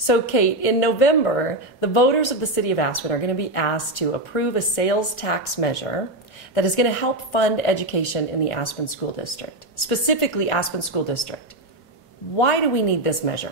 So, Kate, in November, the voters of the city of Aspen are going to be asked to approve a sales tax measure that is going to help fund education in the Aspen School District, specifically Aspen School District. Why do we need this measure?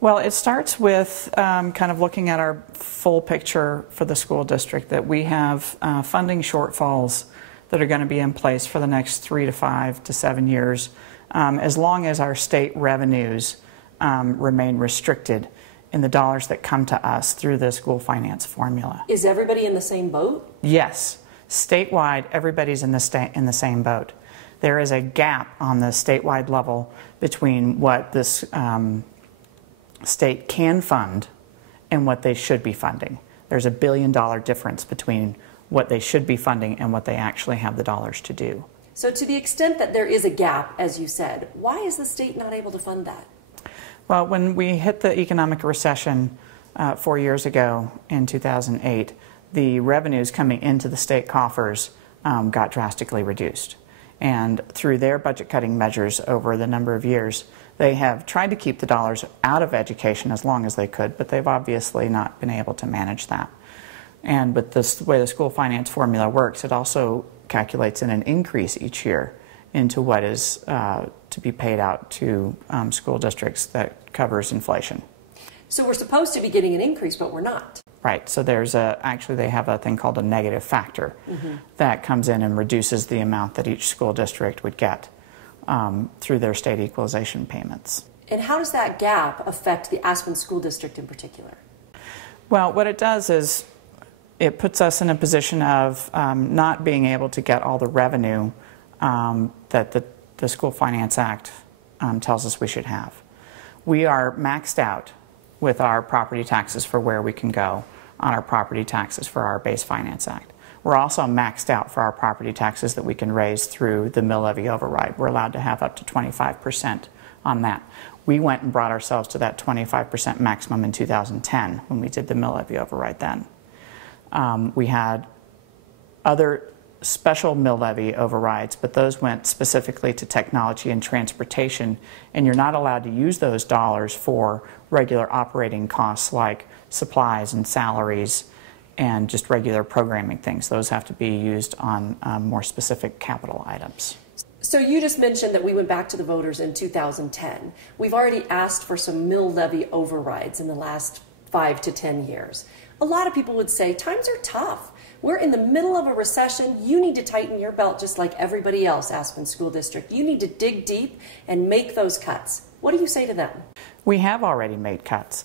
Well, it starts with kind of looking at our full picture for the school district, that we have funding shortfalls that are going to be in place for the next 3 to 5 to 7 years, as long as our state revenues remain restricted in the dollars that come to us through the school finance formula. Is everybody in the same boat? Yes. Statewide, everybody's in the same boat. There is a gap on the statewide level between what this state can fund and what they should be funding. There's a $1 billion difference between what they should be funding and what they actually have the dollars to do. So to the extent that there is a gap, as you said, why is the state not able to fund that? Well, when we hit the economic recession 4 years ago in 2008, the revenues coming into the state coffers got drastically reduced. And through their budget cutting measures over the number of years, they have tried to keep the dollars out of education as long as they could, but they've obviously not been able to manage that. And with the way the school finance formula works, it also calculates in an increase each year into what is to be paid out to school districts that covers inflation. So we're supposed to be getting an increase, but we're not. Right. So there's actually they have a thing called a negative factor that comes in and reduces the amount that each school district would get through their state equalization payments. And how does that gap affect the Aspen School District in particular? Well, what it does is it puts us in a position of not being able to get all the revenue that the School Finance Act tells us we should have. We are maxed out with our property taxes for where we can go on our property taxes for our Base Finance Act. We're also maxed out for our property taxes that we can raise through the mill levy override. We're allowed to have up to 25% on that. We went and brought ourselves to that 25% maximum in 2010 when we did the mill levy override then. We had other special mill levy overrides, but those went specifically to technology and transportation, and you're not allowed to use those dollars for regular operating costs like supplies and salaries and just regular programming things. Those have to be used on more specific capital items. So you just mentioned that we went back to the voters in 2010. We've already asked for some mill levy overrides in the last 5 to 10 years. A lot of people would say times are tough. We're in the middle of a recession. You need to tighten your belt just like everybody else, Aspen School District. You need to dig deep and make those cuts. What do you say to them? We have already made cuts.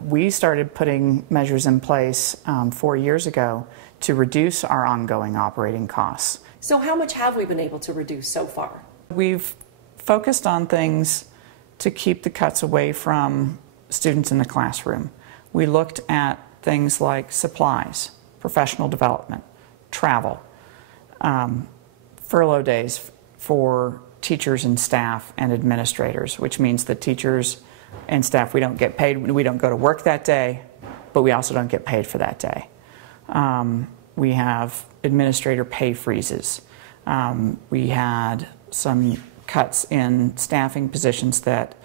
We started putting measures in place 4 years ago to reduce our ongoing operating costs. So how much have we been able to reduce so far? We've focused on things to keep the cuts away from students in the classroom. We looked at things like supplies, professional development, travel, furlough days for teachers and staff and administrators, which means that teachers and staff, we don't get paid, we don't go to work that day, but we also don't get paid for that day. We have administrator pay freezes. We had some cuts in staffing positions that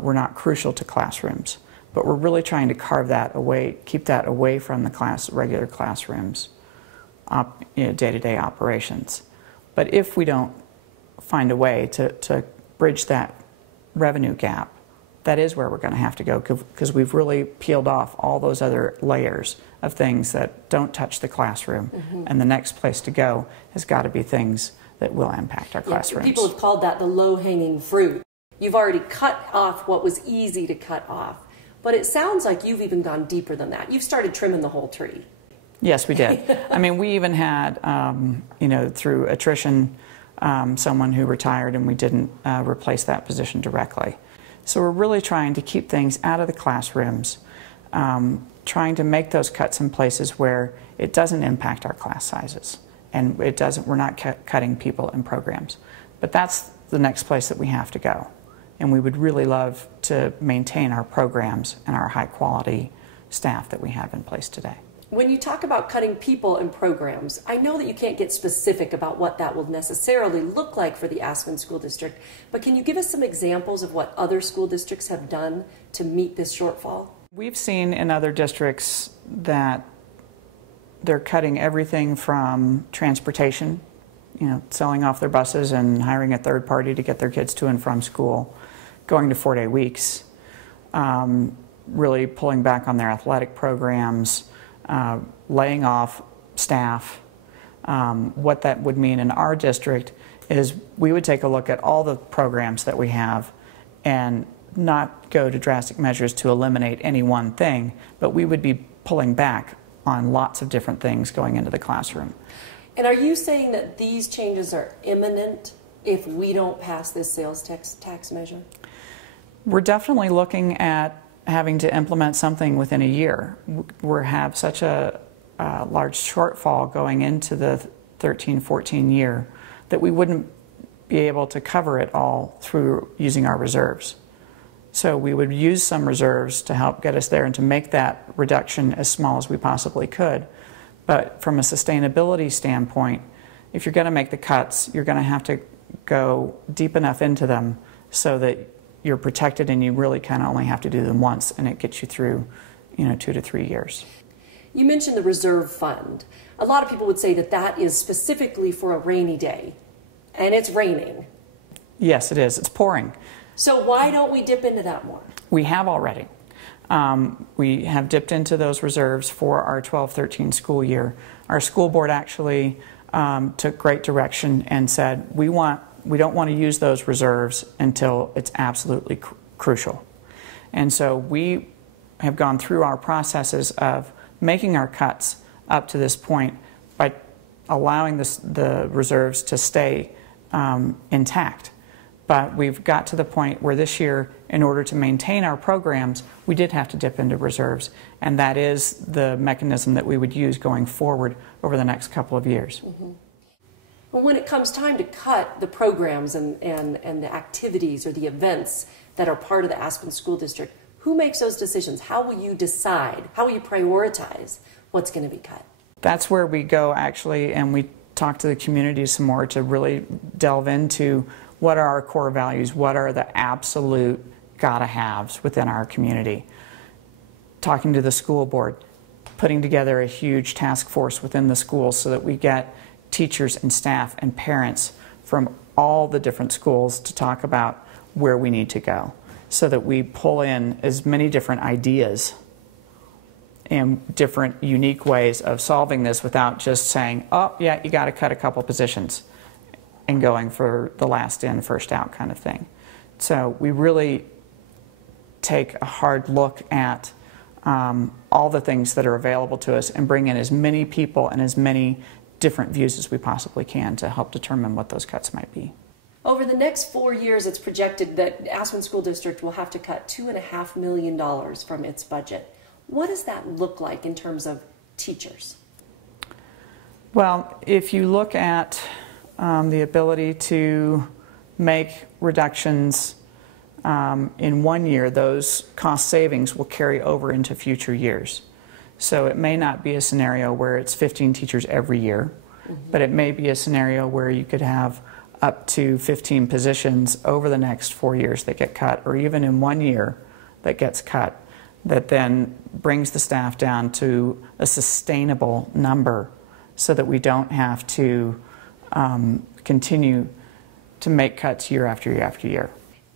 were not crucial to classrooms, but we're really trying to carve that away, keep that away from the regular classrooms, day-to-day operations. But if we don't find a way to bridge that revenue gap, that is where we're going to have to go, because we've really peeled off all those other layers of things that don't touch the classroom. And the next place to go has got to be things that will impact our classrooms. People have called that the low-hanging fruit. You've already cut off what was easy to cut off. But it sounds like you've even gone deeper than that. You've started trimming the whole tree. Yes, we did. I mean, we even had, through attrition, someone who retired, and we didn't replace that position directly. So we're really trying to keep things out of the classrooms, trying to make those cuts in places where it doesn't impact our class sizes, and we're not cutting people in programs. But that's the next place that we have to go. And we would really love to maintain our programs and our high quality staff that we have in place today. When you talk about cutting people and programs, I know that you can't get specific about what that will necessarily look like for the Aspen School District, but can you give us some examples of what other school districts have done to meet this shortfall? We've seen in other districts that they're cutting everything from transportation, selling off their buses and hiring a third party to get their kids to and from school, going to 4-day weeks, really pulling back on their athletic programs, laying off staff. What that would mean in our district is we would take a look at all the programs that we have and not go to drastic measures to eliminate any one thing, but we would be pulling back on lots of different things going into the classroom. And are you saying that these changes are imminent if we don't pass this sales tax measure? We're definitely looking at having to implement something within a year. We have such a large shortfall going into the 13-14 year that we wouldn't be able to cover it all through using our reserves. So we would use some reserves to help get us there and to make that reduction as small as we possibly could. But from a sustainability standpoint, if you're going to make the cuts, you're going to have to go deep enough into them so that you're protected and you really kind of only have to do them once and it gets you through 2 to 3 years. You mentioned the reserve fund. A lot of people would say that that is specifically for a rainy day, and it's raining. Yes, it is. It's pouring. So why don't we dip into that more? We have already. We have dipped into those reserves for our 12-13 school year. Our school board actually took great direction and said we don't want to use those reserves until it's absolutely crucial. And so we have gone through our processes of making our cuts up to this point by allowing the reserves to stay intact. But we've got to the point where this year, in order to maintain our programs, we did have to dip into reserves. And that is the mechanism that we would use going forward over the next couple of years. Mm-hmm. Well, when it comes time to cut the programs and the activities or the events that are part of the Aspen School District, who makes those decisions? How will you decide? How will you prioritize what's going to be cut? That's where we go, actually, and we talk to the community some more to really delve into what are our core values, what are the absolute gotta-haves within our community. Talking to the school board, putting together a huge task force within the schools so that we get teachers and staff and parents from all the different schools to talk about where we need to go, so that we pull in as many different ideas and different unique ways of solving this without just saying, oh yeah, you got to cut a couple positions and going for the last in, first out kind of thing. So we really take a hard look at all the things that are available to us and bring in as many people and as many different views as we possibly can to help determine what those cuts might be. Over the next 4 years, it's projected that Aspen School District will have to cut $2.5 million from its budget. What does that look like in terms of teachers? Well, if you look at the ability to make reductions in 1 year, those cost savings will carry over into future years. So it may not be a scenario where it's 15 teachers every year, but it may be a scenario where you could have up to 15 positions over the next 4 years that get cut, or even in 1 year that gets cut, that then brings the staff down to a sustainable number so that we don't have to continue to make cuts year after year after year.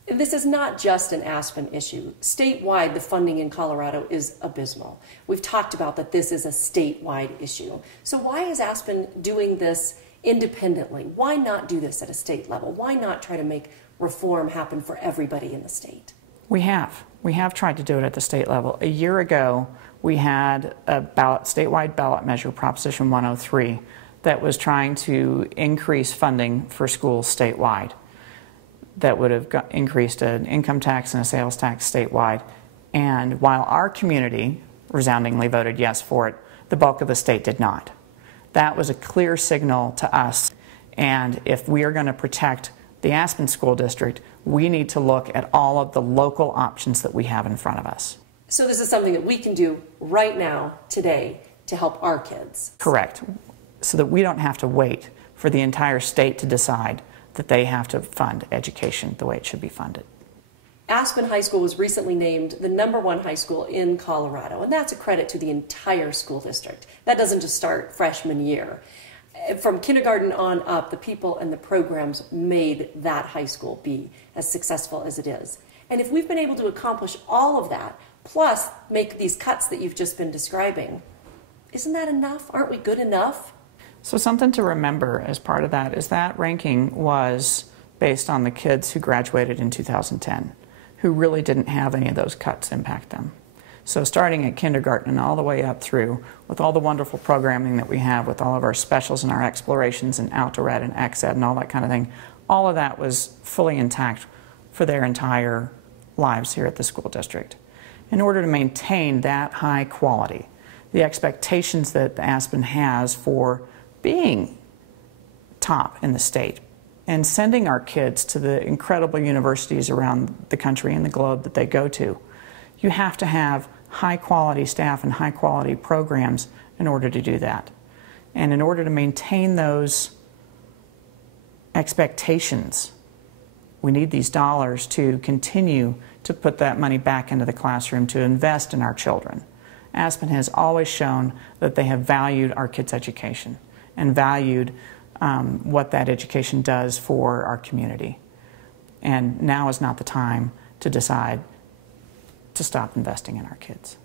This is not just an Aspen issue. Statewide, the funding in Colorado is abysmal. We've talked about that this is a statewide issue. So why is Aspen doing this independently? Why not do this at a state level? Why not try to make reform happen for everybody in the state? We have. We have tried to do it at the state level. A year ago, we had a statewide ballot measure, Proposition 103, that was trying to increase funding for schools statewide. That would have increased an income tax and a sales tax statewide. And while our community resoundingly voted yes for it, the bulk of the state did not. That was a clear signal to us. And if we are going to protect the Aspen School District, we need to look at all of the local options that we have in front of us. So this is something that we can do right now, today, to help our kids. Correct. So that we don't have to wait for the entire state to decide that they have to fund education the way it should be funded. Aspen High School was recently named the #1 high school in Colorado, and that's a credit to the entire school district. That doesn't just start freshman year. From kindergarten on up, the people and the programs made that high school be as successful as it is. And if we've been able to accomplish all of that, plus make these cuts that you've just been describing, isn't that enough? Aren't we good enough? So something to remember as part of that is that ranking was based on the kids who graduated in 2010, who really didn't have any of those cuts impact them. So starting at kindergarten and all the way up through, with all the wonderful programming that we have, with all of our specials and our explorations and outdoor ed and ex ed and all that kind of thing, all of that was fully intact for their entire lives here at the school district. In order to maintain that high quality, the expectations that Aspen has for being top in the state and sending our kids to the incredible universities around the country and the globe that they go to, you have to have high quality staff and high quality programs in order to do that. And in order to maintain those expectations, we need these dollars to continue to put that money back into the classroom, to invest in our children. Aspen has always shown that they have valued our kids' education and valued what that education does for our community. And now is not the time to decide to stop investing in our kids.